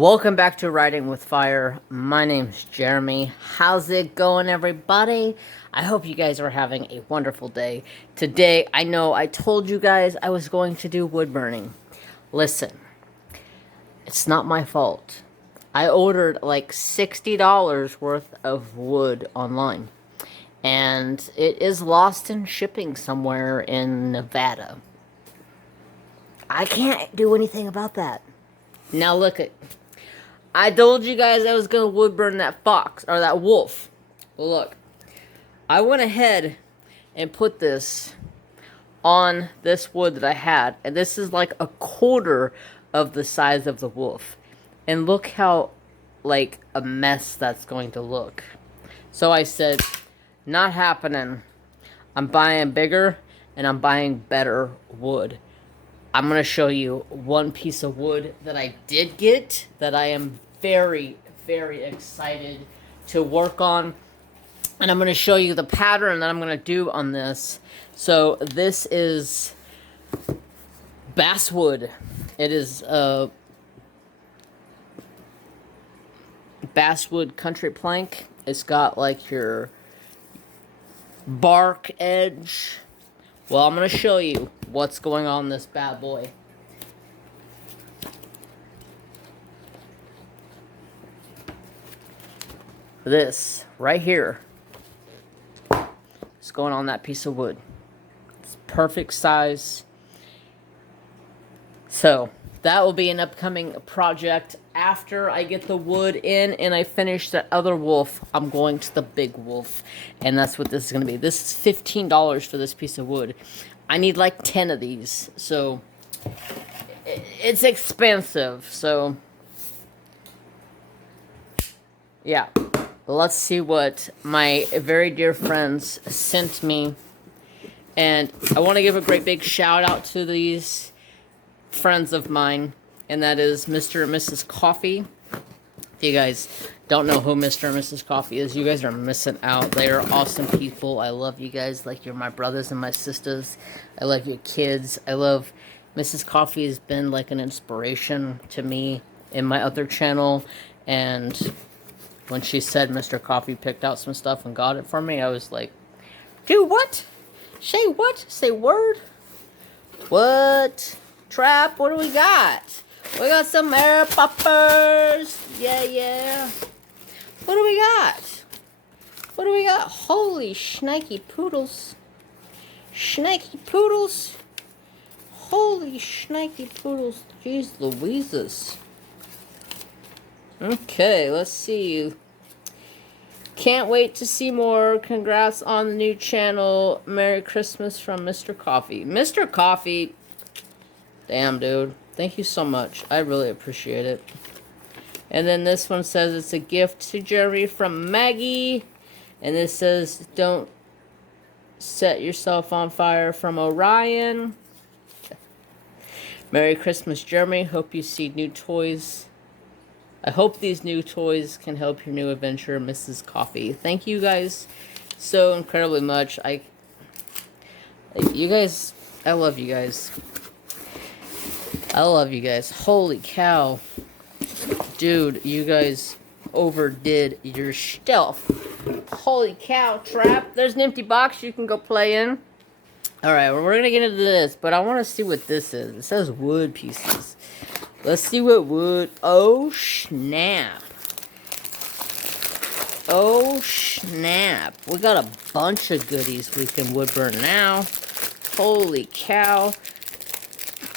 Welcome back to Writing with Fire. My name's Jeremy. How's it going, everybody? I hope you guys are having a wonderful day. Today, I know I told you guys I was going to do wood burning. Listen, it's not my fault. I ordered like $60 worth of wood online, and it is lost in shipping somewhere in Nevada. I can't do anything about that. Now look at... I told you guys I was going to wood burn that fox, or that wolf. Well, look. I went ahead and put this on this wood that I had. And this is like a quarter of the size of the wolf. And look how, like, a mess that's going to look. So I said, not happening. I'm buying bigger, and I'm buying better wood. I'm going to show you one piece of wood that I did get that I am very, very excited to work on. And I'm going to show you the pattern that I'm going to do on this. So this is basswood. It is basswood country plank. It's got like your bark edge. Well, I'm going to show you what's going on in this bad boy. This, right here, is going on that piece of wood. It's perfect size. So, that will be an upcoming project. After I get the wood in and I finish that other wolf, I'm going to the big wolf. And that's what this is going to be. This is $15 for this piece of wood. I need like 10 of these. So, it's expensive. So, yeah. Let's see what my very dear friends sent me. And I want to give a great big shout out to these friends of mine, and that is Mr. and Mrs. Coffee. If you guys don't know who Mr. and Mrs. Coffee is, you guys are missing out. They are awesome people. I love you guys like you're my brothers and my sisters. I love your kids. I love... Mrs. Coffee has been like an inspiration to me in my other channel, and when she said Mr. Coffee picked out some stuff and got it for me, I was like, dude, what? Say what? Say word? What? Trap, what do we got? We got some air poppers. Yeah, yeah. What do we got? What do we got? Holy shnikey poodles. Shnikey poodles. Holy shnikey poodles. Jeez Louises. Okay, let's see. Can't wait to see more. Congrats on the new channel. Merry Christmas from Mr. Coffee. Mr. Coffee. Damn, dude. Thank you so much. I really appreciate it. And then this one says it's a gift to Jeremy from Maggie. And this says, don't set yourself on fire from Orion. Merry Christmas, Jeremy. Hope you see new toys. I hope these new toys can help your new adventure, Mrs. Coffee. Thank you guys so incredibly much. You guys, I love you guys. I love you guys. Holy cow. Dude, you guys overdid your stuff. Holy cow, Trap. There's an empty box you can go play in. Alright, we're going to get into this, but I want to see what this is. It says wood pieces. Let's see what wood... Oh, snap. Oh, snap. We got a bunch of goodies we can wood burn now. Holy cow.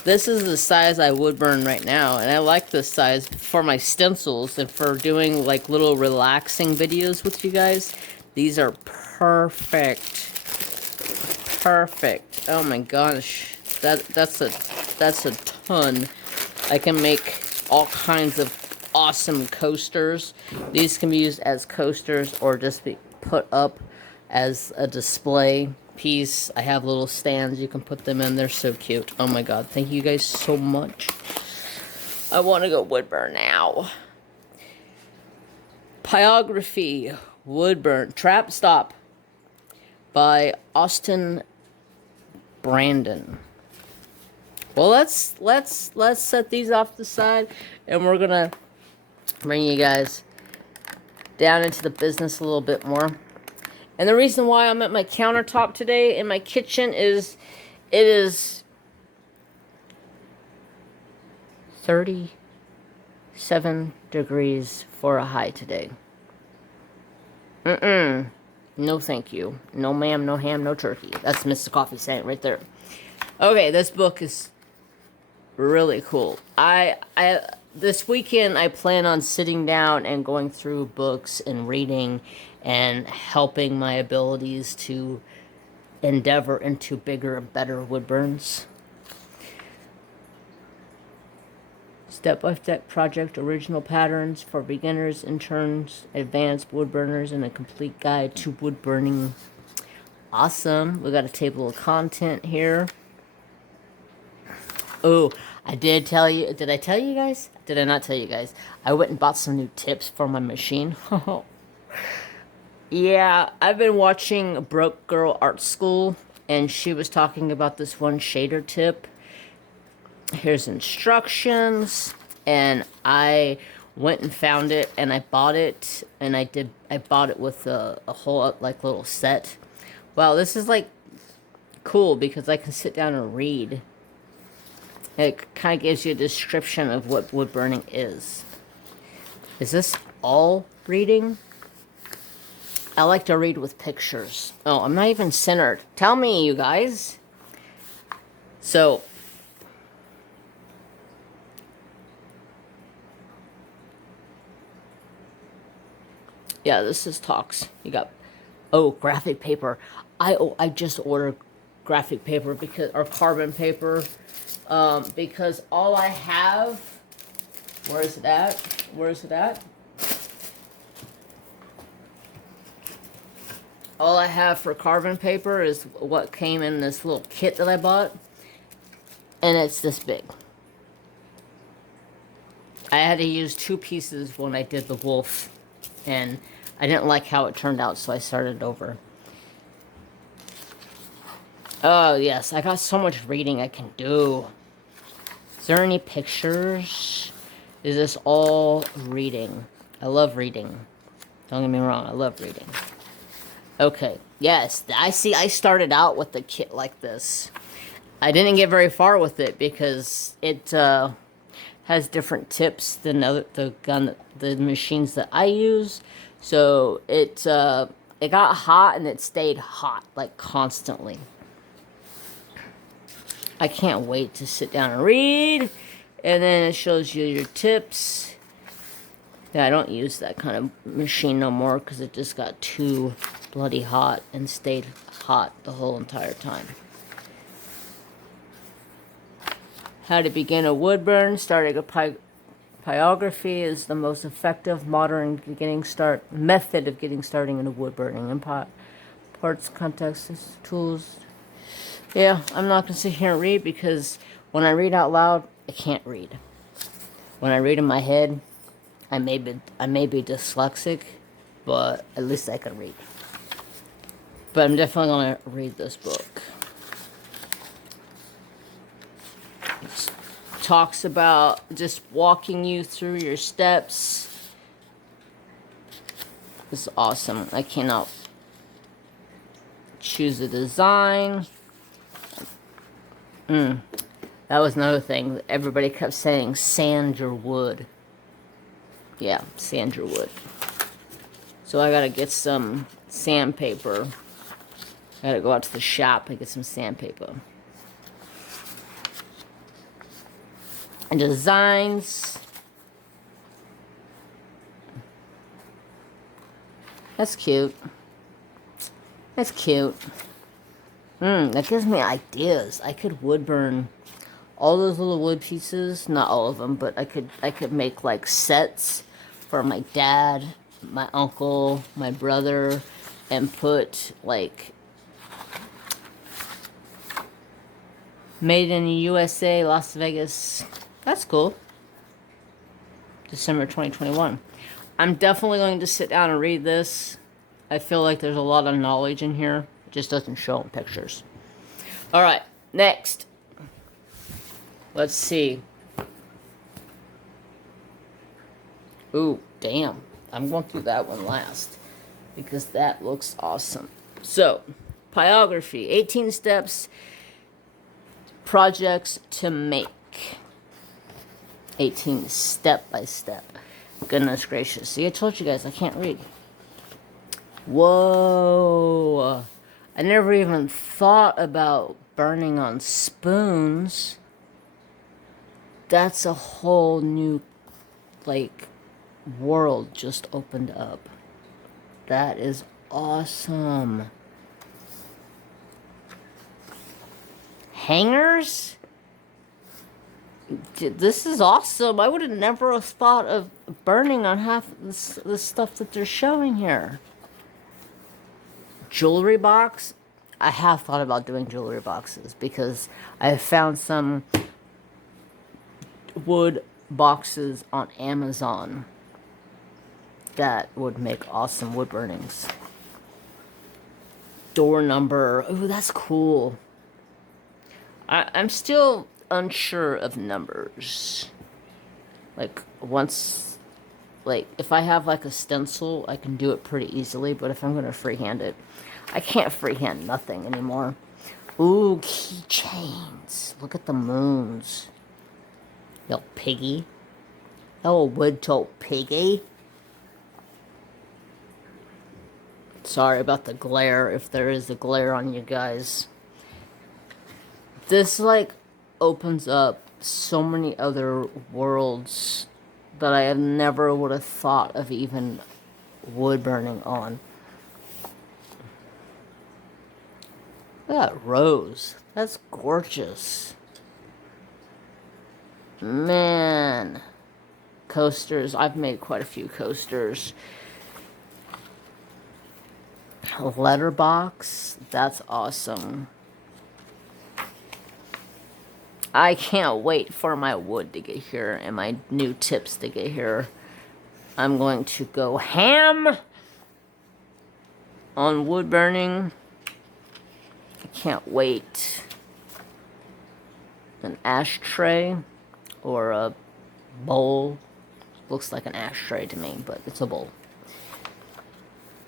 This is the size I wood burn right now, and I like this size for my stencils and for doing like little relaxing videos with you guys. These are perfect. Perfect. Oh my gosh. That's a ton. I can make all kinds of awesome coasters. These can be used as coasters or just be put up as a display piece. I have little stands. You can put them in. They're so cute. Oh my god. Thank you guys so much. I want to go wood burn now. Pyography. Wood burn. Trap Stop by Austin Brandon. Well, let's set these off to the side, and we're gonna bring you guys down into the business a little bit more. And the reason why I'm at my countertop today in my kitchen is it is 37 degrees for a high today. No thank you. No ma'am, no ham, no turkey. That's Mr. Coffee saying right there. Okay, this book is really cool. I this weekend I plan on sitting down and going through books and reading and helping my abilities to endeavor into bigger and better wood burns. Step-by-step project, original patterns for beginners, interns, advanced wood burners, and a complete guide to wood burning. Awesome. We got a table of content here. Oh, I did tell you. Did I tell you guys? Did I not tell you guys? I went and bought some new tips for my machine. Yeah, I've been watching Broke Girl Art School, and she was talking about this one shader tip. Here's instructions, and I went and found it, and I bought it, and I bought it with a whole like little set. Wow, this is like cool because I can sit down and read. It kind of gives you a description of what wood burning is. Is this all reading? I like to read with pictures. Oh, I'm not even centered. Tell me, you guys. So, yeah, this is talks. You got, oh, graphic paper. I just ordered graphic paper because, or carbon paper, because all I have, where is it at? Where is it at? All I have for carbon paper is what came in this little kit that I bought. And it's this big. I had to use 2 pieces when I did the wolf. And I didn't like how it turned out, so I started over. Oh, yes. I got so much reading I can do. Is there any pictures? Is this all reading? I love reading. Don't get me wrong. I love reading. Okay, yes, I see. I started out with the kit like this. I didn't get very far with it because it has different tips than the machines that I use. So it got hot and it stayed hot like constantly. I can't wait to sit down and read, and then it shows you your tips. Yeah, I don't use that kind of machine no more because it just got too bloody hot and stayed hot the whole entire time. How to begin a wood burn. Starting a pyrography is the most effective modern method of getting started in a wood burning. And parts, contexts, tools. Yeah, I'm not going to sit here and read because when I read out loud, I can't read. When I read in my head, I may be dyslexic, but at least I can read. But I'm definitely going to read this book. It talks about just walking you through your steps. It's awesome. I cannot choose a design. That was another thing. Everybody kept saying, sand your wood. Yeah, sand your wood. So I gotta get some sandpaper. I gotta go out to the shop and get some sandpaper. And designs. That's cute. That's cute. That gives me ideas. I could wood burn all those little wood pieces. Not all of them, but I could make like sets for my dad, my uncle, my brother, and put like made in the USA, Las Vegas. That's cool. December 2021. I'm definitely going to sit down and read this. I feel like there's a lot of knowledge in here. It just doesn't show in pictures. Alright, next. Let's see. Ooh, damn. I'm going through that one last because that looks awesome. So, Pyography, 18 steps, projects to make. 18 step by step. Goodness gracious. See, I told you guys I can't read. Whoa. I never even thought about burning on spoons. That's a whole new, like, world just opened up. That is awesome. Hangers? This is awesome. I would have never thought of burning on half the stuff that they're showing here. Jewelry box. I have thought about doing jewelry boxes because I have found some wood boxes on Amazon that would make awesome wood burnings. Door number. Ooh, that's cool. I'm still unsure of numbers. Like, once, like, if I have, like, a stencil, I can do it pretty easily, but if I'm going to freehand it, I can't freehand nothing anymore. Ooh, keychains. Look at the moons. Yo, piggy. Oh, wood-toe piggy. Sorry about the glare, if there is a glare on you guys. This, like, opens up so many other worlds that I have never would have thought of even wood burning on. Look at that rose. That's gorgeous. Man. Coasters. I've made quite a few coasters. A letterbox. That's awesome. I can't wait for my wood to get here and my new tips to get here. I'm going to go ham on wood burning. I can't wait. An ashtray or a bowl. Looks like an ashtray to me, but it's a bowl.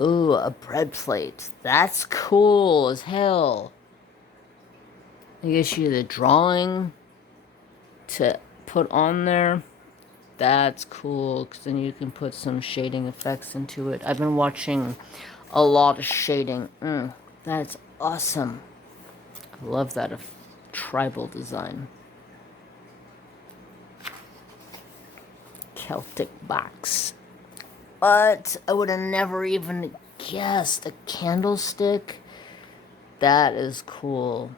Ooh, a bread plate. That's cool as hell. I guess you the drawing to put on there. That's cool, because then you can put some shading effects into it. I've been watching a lot of shading. That's awesome. I love that tribal design. Celtic box. But I would have never even guessed a candlestick. That is cool.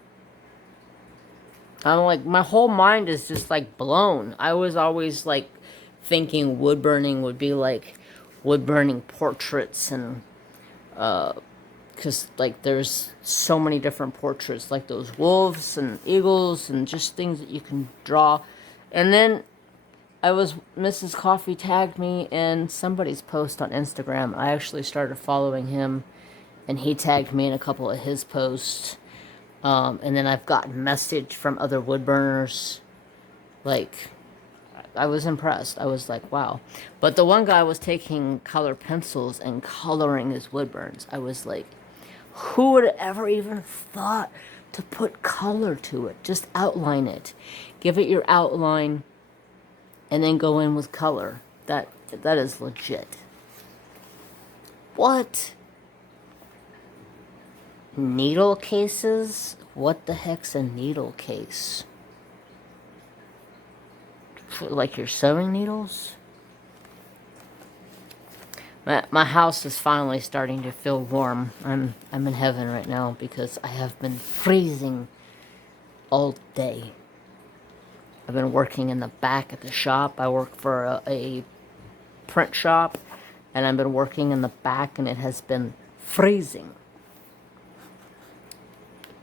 I'm like, my whole mind is just like blown. I was always like thinking wood burning would be like wood burning portraits and because like there's so many different portraits like those wolves and eagles and just things that you can draw. And then Mrs. Coffee tagged me in somebody's post on Instagram. I actually started following him and he tagged me in a couple of his posts. And then I've gotten message from other wood burners. Like, I was impressed. I was like, wow. But the one guy was taking color pencils and coloring his wood burns. I was like, who would have ever even thought to put color to it? Just outline it. Give it your outline and then go in with color. That is legit. What? Needle cases? What the heck's a needle case? Like your sewing needles? My house is finally starting to feel warm. I'm in heaven right now because I have been freezing all day. I've been working in the back at the shop. I work for a print shop, and I've been working in the back, and it has been freezing.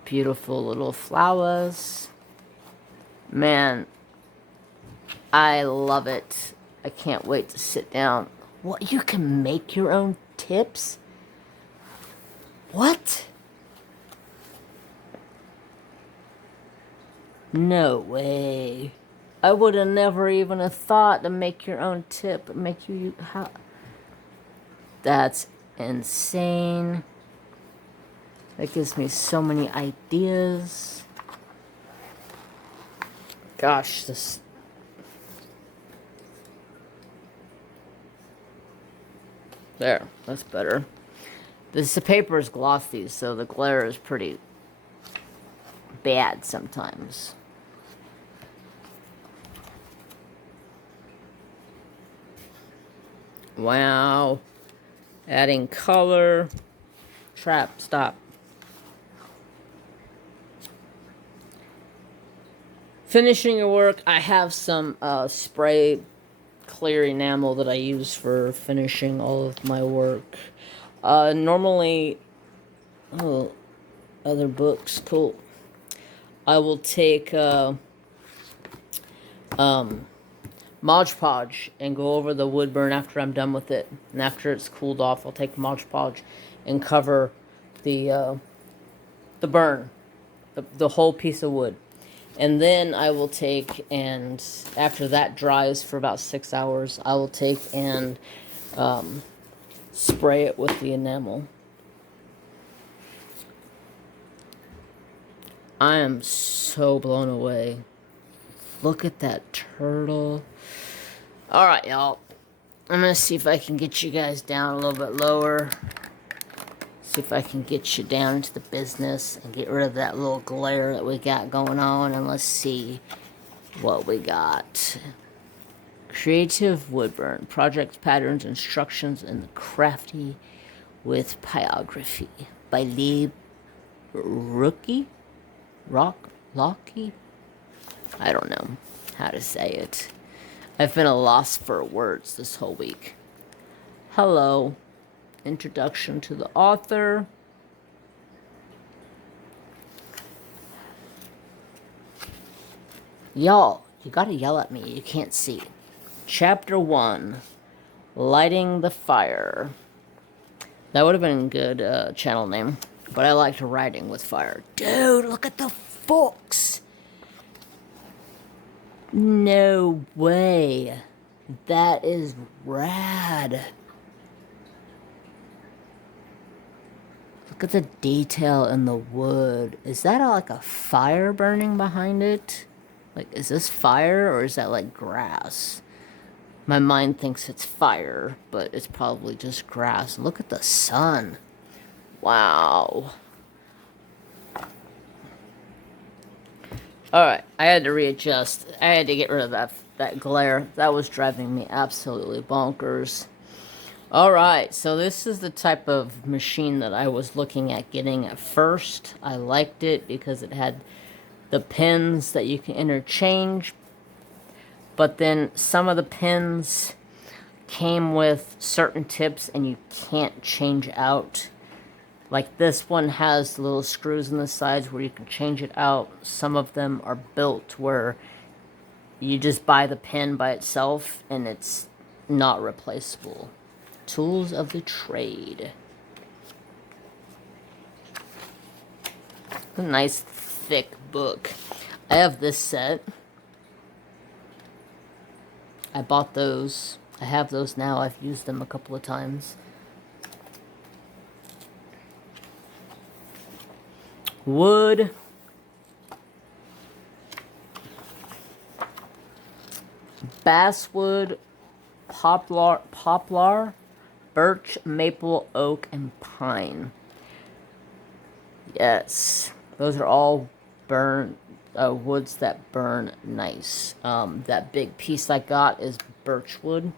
Beautiful little flowers. Man, I love it. I can't wait to sit down. What, you can make your own tips? What? No way. I would have never even have thought to make your own tip. Make you how? That's insane. That gives me so many ideas. Gosh, this. There, that's better. The paper is glossy, so the glare is pretty bad sometimes. Wow. Adding color. Trap, stop. Finishing your work. I have some spray clear enamel that I use for finishing all of my work. Normally, oh, other books, cool. I will take Mod Podge and go over the wood burn after I'm done with it. And after it's cooled off, I'll take Mod Podge and cover the burn, the whole piece of wood. And then I will take, and after that dries for about 6 hours, I will take and spray it with the enamel. I am so blown away. Look at that turtle. Alright, y'all. I'm going to see if I can get you guys down a little bit lower. See if I can get you down into the business and get rid of that little glare that we got going on. And let's see what we got. Creative Woodburn. Project patterns, instructions, and the crafty with pyrography. By Lee Lockie? I don't know how to say it. I've been a loss for words this whole week. Hello. Introduction to the author. Y'all, you gotta yell at me. You can't see. Chapter 1. Lighting the Fire. That would have been a good channel name. But I liked writing with fire. Dude, look at the books. No way. That is rad. Look at the detail in the wood. Is that like a fire burning behind it? Like, is this fire or is that like grass? My mind thinks it's fire, but it's probably just grass. Look at the sun. Wow. Alright, I had to readjust. I had to get rid of that glare. That was driving me absolutely bonkers. Alright, so this is the type of machine that I was looking at getting at first. I liked it because it had the pins that you can interchange. But then some of the pins came with certain tips and you can't change out. Like this one has little screws in the sides where you can change it out. Some of them are built where you just buy the pin by itself and it's not replaceable. Tools of the trade. A nice thick book. I have this set. I bought those. I have those now. I've used them a couple of times. Wood. Basswood, poplar, birch, maple, oak, and pine. Yes, those are all woods that burn nice. That big piece I got is birch wood.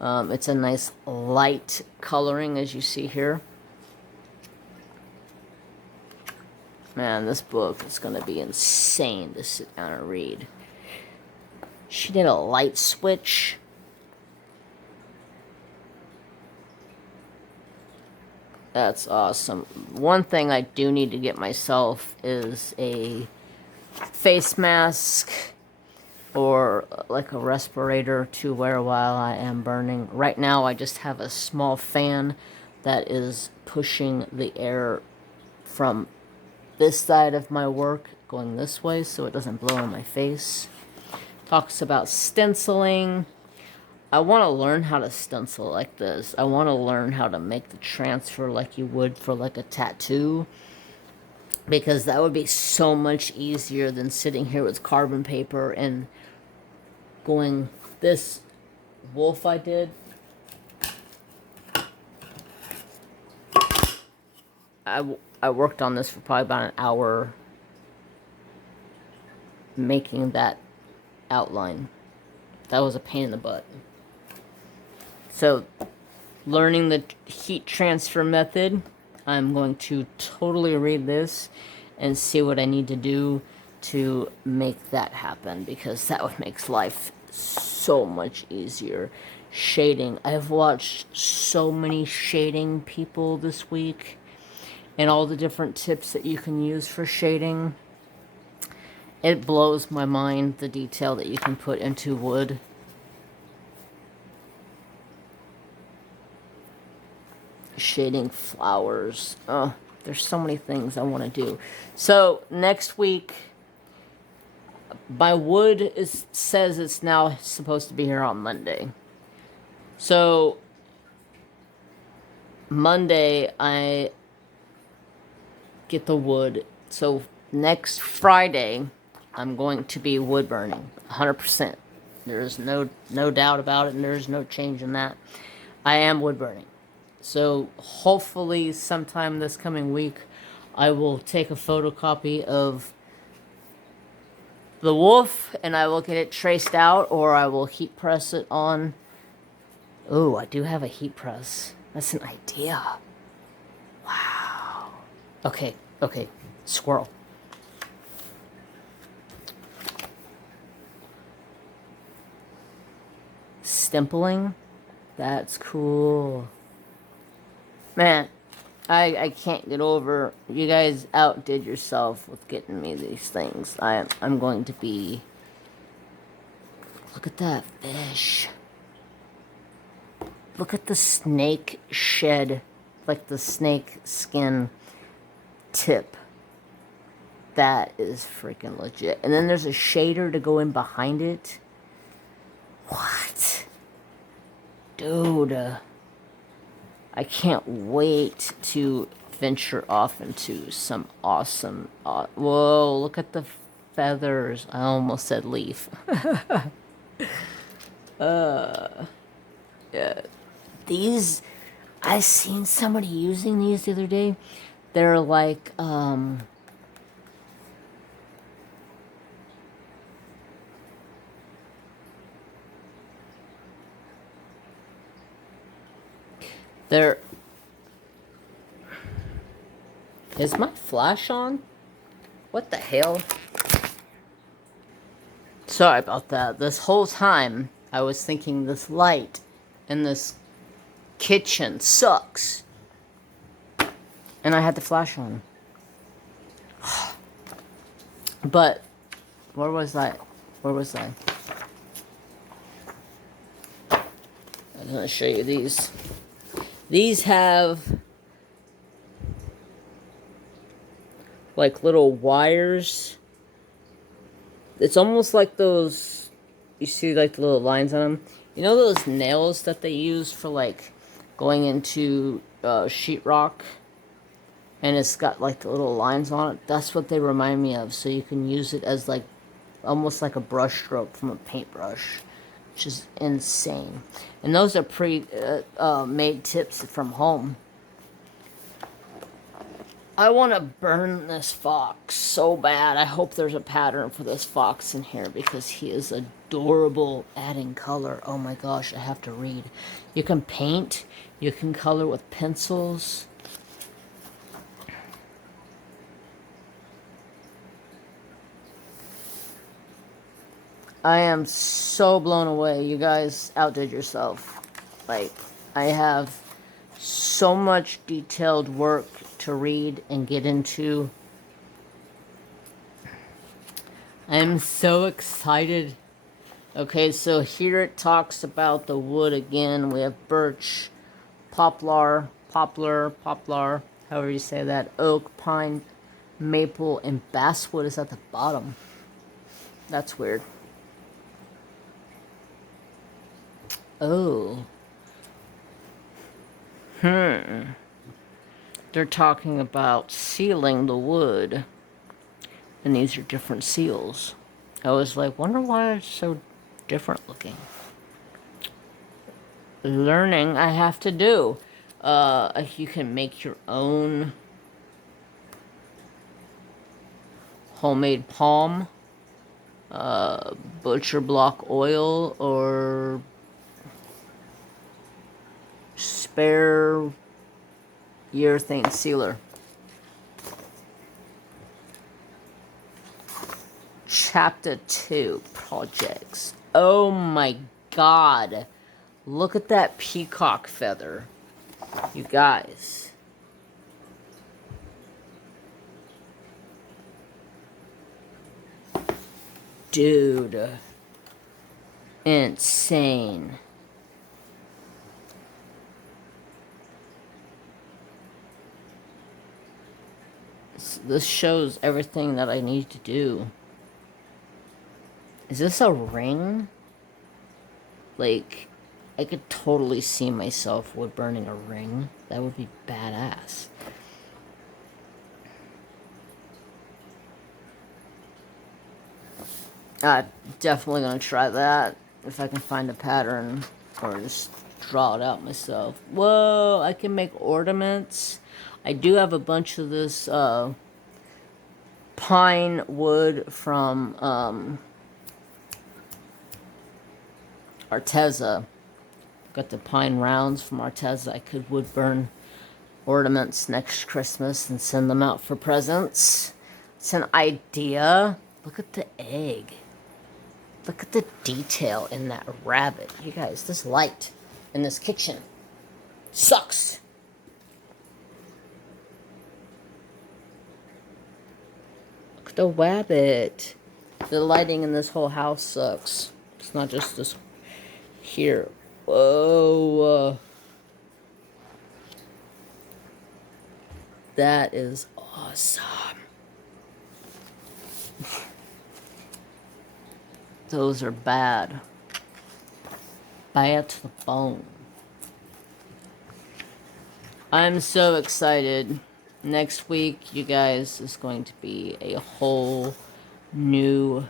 It's a nice light coloring, as you see here. Man, this book is going to be insane to sit down and read. She did a light switch. That's awesome. One thing I do need to get myself is a face mask or like a respirator to wear while I am burning. Right now I just have a small fan that is pushing the air from this side of my work going this way so it doesn't blow in my face. Talks about stenciling. I want to learn how to stencil like this. I want to learn how to make the transfer like you would for like a tattoo. Because that would be so much easier than sitting here with carbon paper and going, this wolf I did, I worked on this for probably about an hour making that outline. That was a pain in the butt. So, learning the heat transfer method, I'm going to totally read this and see what I need to do to make that happen, because that would make life so much easier. Shading. I've watched so many shading people this week and all the different tips that you can use for shading. It blows my mind, the detail that you can put into wood. Shading flowers. Oh, there's so many things I want to do. So next week, my wood says it's now supposed to be here on Monday. So Monday I get the wood. So next Friday I'm going to be wood burning 100%. There's no doubt about it, and there's no change in that. I am wood burning. So hopefully sometime this coming week I will take a photocopy of the wolf and I will get it traced out, or I will heat press it on. Oh, I do have a heat press. That's an idea. Wow. Okay, squirrel. Stempling? That's cool. Man, I can't get over, you guys outdid yourself with getting me these things. I'm going to be, look at that fish. Look at the snake shed, like the snake skin tip. That is freaking legit. And then there's a shader to go in behind it. What? Dude. I can't wait to venture off into some awesome... whoa, look at the feathers. I almost said leaf. Yeah. These... I seen somebody using these the other day. They're like, they're... Is my flash on? What the hell? Sorry about that. This whole time, I was thinking this light in this kitchen sucks. And I had the flash on. But, where was I? I was going to show you these. These have like little wires. It's almost like those, you see like the little lines on them. You know those nails that they use for like going into sheetrock? And it's got like the little lines on it. That's what they remind me of. So you can use it as like, almost like a brush stroke from a paintbrush. Which is insane. And those are pre-made tips from home. I want to burn this fox so bad. I hope there's a pattern for this fox in here, because he is adorable, adding color. Oh my gosh, I have to read. You can paint. You can color with pencils. I am so blown away. You guys outdid yourself. Like, I have so much detailed work to read and get into. I am so excited. Okay, so here it talks about the wood again. We have birch, poplar, however you say that, oak, pine, maple, and basswood is at the bottom. That's weird. Oh. Hmm. They're talking about sealing the wood. And these are different seals. I was like, wonder why it's so different looking. Learning I have to do. You can make your own homemade palm, butcher block oil, or spare urethane sealer. Chapter 2 projects. Oh my god. Look at that peacock feather. You guys. Dude. Insane. This shows everything that I need to do. Is this a ring? Like, I could totally see myself wood burning a ring. That would be badass. I'm definitely gonna try that if I can find a pattern or just draw it out myself. Whoa, I can make ornaments. I do have a bunch of this pine wood from Arteza. Got the pine rounds from Arteza. I could wood burn ornaments next Christmas and send them out for presents. It's an idea. Look at the egg. Look at the detail in that rabbit. You guys, this light in this kitchen sucks. Look at the rabbit. The lighting in this whole house sucks. It's not just this here. Whoa. That is awesome. Those are bad. Bad to the bone. I'm so excited. Next week, you guys, is going to be a whole new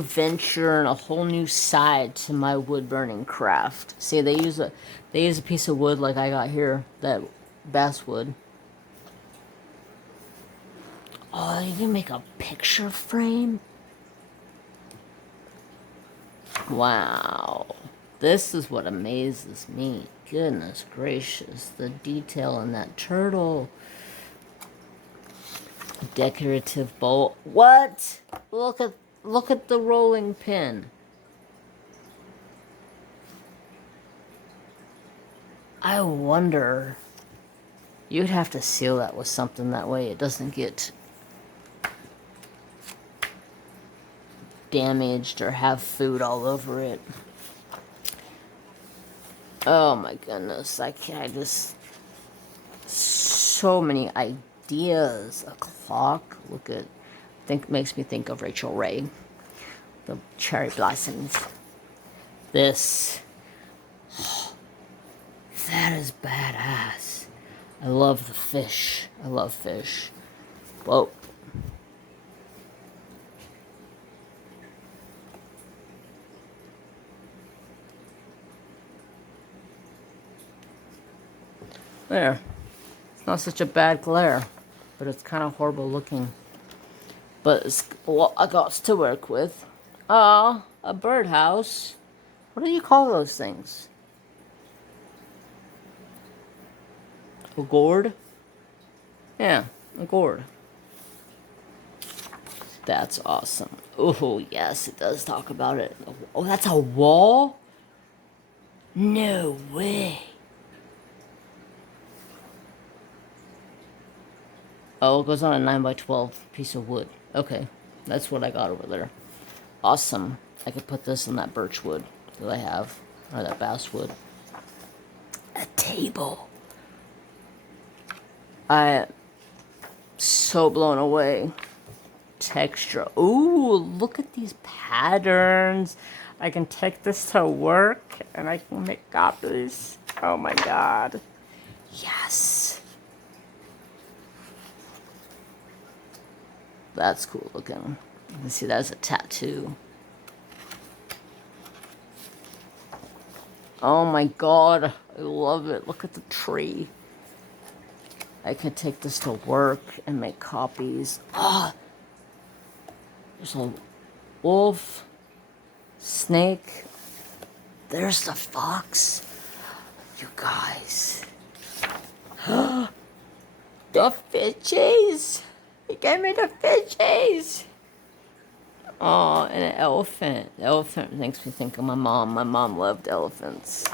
venture and a whole new side to my wood burning craft. See, they use a piece of wood like I got here, that basswood. Oh, you can make a picture frame? Wow. This is what amazes me. Goodness gracious. The detail in that turtle. Decorative bowl. What? Look at the rolling pin. I wonder. You'd have to seal that with something that way it doesn't get damaged or have food all over it. Oh my goodness, I just so many ideas. A clock, makes me think of Rachel Ray. The cherry blossoms. This, that is badass. I love the fish. I love fish. Whoa. There. It's not such a bad glare, but it's kind of horrible looking. But it's what I got to work with. A birdhouse. What do you call those things? A gourd? Yeah, a gourd. That's awesome. Oh, yes, it does talk about it. Oh, that's a wall? No way. Oh, it goes on a 9x12 piece of wood. Okay, that's what I got over there. Awesome. I could put this in that birch wood that I have, or that basswood. A table. I'm so blown away. Texture. Ooh, look at these patterns. patterns. I can take this to work and I can make copies. Oh my god. Yes. That's cool looking. You can see that's a tattoo. Oh my god. I love it. Look at the tree. I can take this to work and make copies. Ah, there's a wolf, snake. There's the fox. You guys. The fishies. He gave me the fishies. Oh, and an elephant. The elephant makes me think of my mom. My mom loved elephants.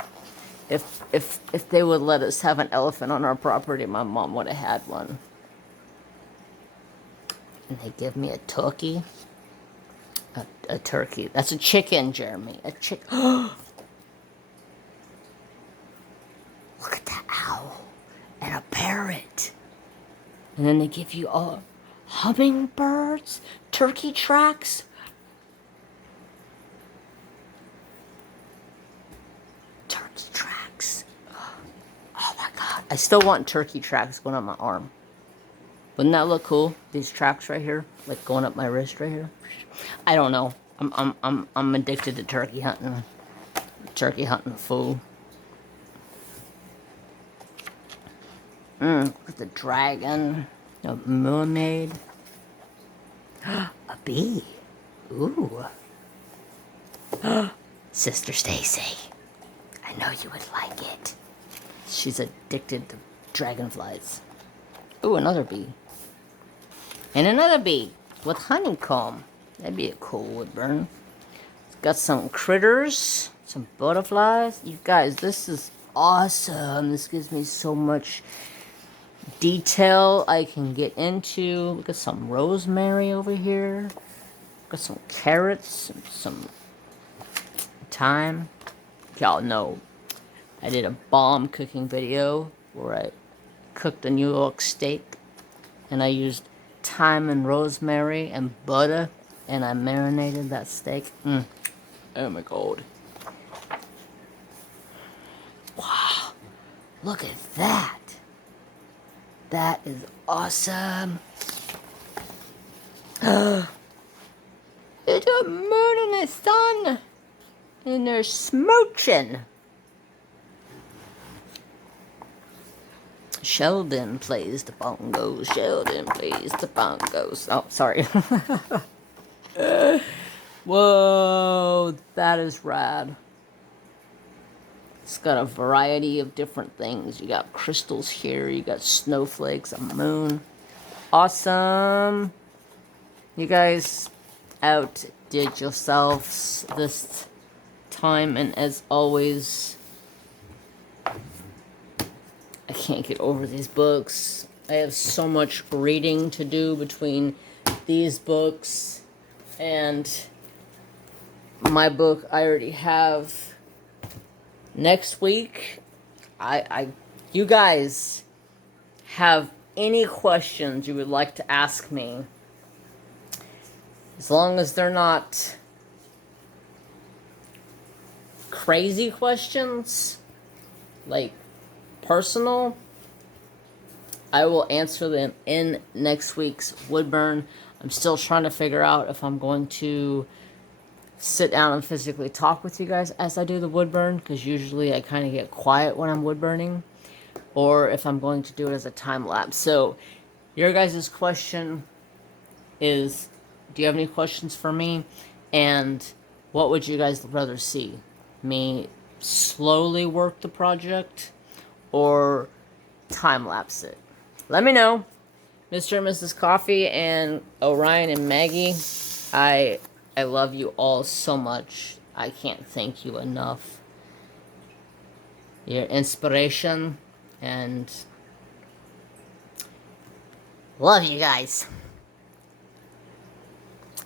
If they would let us have an elephant on our property, my mom would have had one. And they give me a turkey. A turkey. That's a chicken, Jeremy. A chicken. Look at that owl. And a parrot. And then they give you all hummingbirds, turkey tracks. Turkey tracks. Oh my god. I still want turkey tracks going on my arm. Wouldn't that look cool? These tracks right here, like going up my wrist right here. I don't know. I'm addicted to turkey hunting. Turkey hunting fool. Look at the dragon. A mermaid. A bee. Ooh. Sister Stacy. I know you would like it. She's addicted to dragonflies. Ooh, another bee. And another bee with honeycomb. That'd be a cool woodburn. It's got some critters, some butterflies. You guys, this is awesome. This gives me so much detail I can get into. Look at some rosemary over here. Got some carrots, some thyme. Y'all know I did a bomb cooking video where I cooked a New York steak and I used thyme and rosemary and butter and I marinated that steak. Oh my god. Wow. Look at that. That is awesome. It's a moon and a sun. And they're smooching. Sheldon plays the bongos. Sheldon plays the bongos. Oh, sorry. Whoa, that is rad. It's got a variety of different things. You got crystals here. You got snowflakes, a moon. Awesome. You guys outdid yourselves this time. And as always, I can't get over these books. I have so much reading to do between these books and my book I already have. Next week, you guys have any questions you would like to ask me, as long as they're not crazy questions, like personal, I will answer them in next week's Woodburn. I'm still trying to figure out if I'm going to sit down and physically talk with you guys as I do the woodburn, because usually I kind of get quiet when I'm woodburning, or if I'm going to do it as a time lapse. So your guys' question is, do you have any questions for me? And what would you guys rather see? Me slowly work the project or time lapse it? Let me know. Mr. and Mrs. Coffee and Orion and Maggie, I love you all so much. I can't thank you enough. Your inspiration, and love you guys.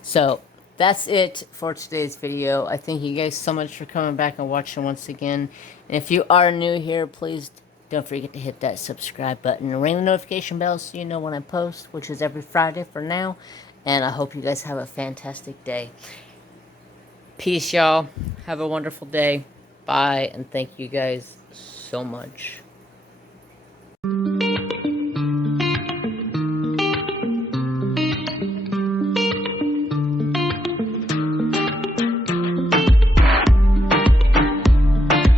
So that's it for today's video. I thank you guys so much for coming back and watching once again. And if you are new here, please don't forget to hit that subscribe button and ring the notification bell so you know when I post, which is every Friday for now. And I hope you guys have a fantastic day. Peace, y'all. Have a wonderful day. Bye, and thank you guys so much.